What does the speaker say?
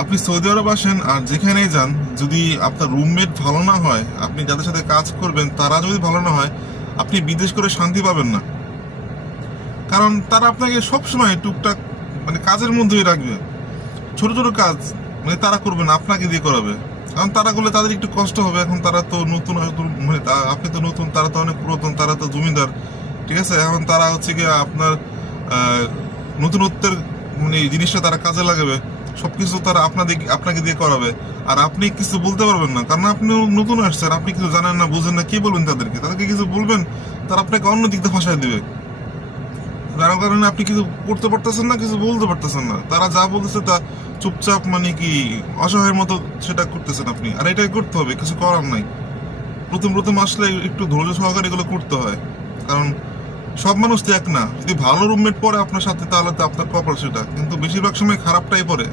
আপনি সৌদি আরব আসেন আর যেখানেই যান, যদি আপনার রুমমেট ভালো না হয়, আপনি যাদের সাথে কাজ করবেন তারা যদি ভালো না হয়, আপনি বিদেশ করে শান্তি পাবেন না। কারণ তারা আপনাকে সবসময় টুকটাক মানে কাজের মধ্যেই রাখবে। ছোট ছোট কাজ মানে তারা করবে না, আপনাকে দিয়ে করাবে। কারণ তারা করলে তাদের একটু কষ্ট হবে। এখন তারা তো নতুন হয়তো, মানে আপনি তো নতুন, তারা তো অনেক পুরাতন, তারা তো জমিদার। ঠিক আছে, এখন তারা হচ্ছে গিয়ে আপনার আহ, নতুনত্বের মানে এই জিনিসটা তারা কাজে লাগাবে। সবকিছু তারা আপনাকে দিয়ে করাবে। আর আপনি কিছু বলতে পারবেন না, কারণ আপনি নতুন আসছেন, আপনি কিছু জানেন না, বুঝেন না, কি বলবেন তাদেরকে কিছু বলবেন, তারা আপনাকে অন্য দিক দিয়ে ফাঁসায় দিবে। যার কারণে আপনি কিছু করতে পারতেছেন না, কিছু বলতে পারতেছেন না। তারা যা বলতেছে তা চুপচাপ মানে কি অসহায়ের মতো সেটা করতেছেন আপনি। আর এটাই করতে হবে, কিছু করার নাই। প্রথম প্রথম আসলে একটু ধৈর্য সহকারে এগুলো করতে হয়। কারণ সব মানুষ তো এক না। যদি ভালো রুমমেট পড়ে আপনার সাথে তাহলে তো আপনার কপাল সেটা, কিন্তু বেশিরভাগ সময় খারাপটাই পড়ে।